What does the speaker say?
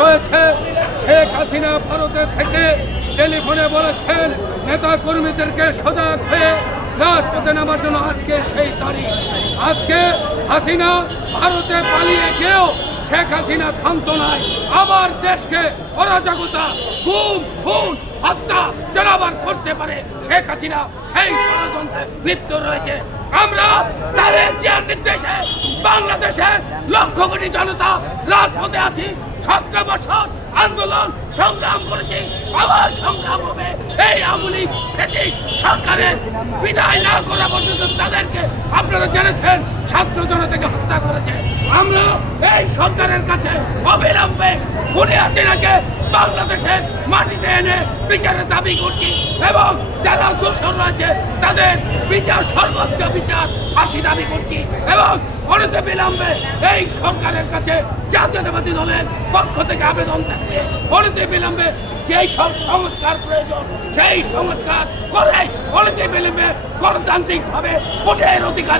হয়েছে। শেখ হাসিনা ভারতে থেকে টেলিফোনে বলেছেন নেতা কর্মীদেরকে সজাগ হয়ে রাজপথে নামার জন্য। আজকে সেই তারিখ। আজকে হাসিনা ভারতে পালিয়ে গিয়েও শেখ হাসিনা ক্ষান্ত নয়। আবার দেশকে অরাজকতা, গুম, খুন, হত্যা যেন আবার করতে পারে শেখ হাসিনা, সেই ষড়যন্ত্রে লিপ্ত রয়েছে। আমরা তাদের যে নির্দেশে বাংলাদেশের লক্ষ কোটি জনতা রাজপথে আছি। 17 বছর আন্দোলন সংগ্রাম করেছি, আবার সংগ্রাম হবে। এই আওয়ামী লীগ সরকারের বিদায় না করা পর্যন্ত তাদেরকে আপনারা জেনেছেন ছাত্র জনতাকে হত্যা করেছে। আমরা এই সরকারের কাছে অবিলম্বে খুনি হাসিনাকে বাংলাদেশের মাটিতে এনে বিচারের দাবি করছি এবং যারা দোষর রয়েছে তাদের বিচার, সর্বোচ্চ বিচার, ফাঁসি দাবি করছি এবং অনতি বিলম্বে এই সরকারের কাছে জাতীয়তাবাদী দলের পক্ষ থেকে আবেদন থাকবে অনতি বিলম্বে যেই সব সংস্কার প্রয়োজন সেই সংস্কার করে অনতি বিলম্বে গণতান্ত্রিকভাবে ভোটের অধিকারে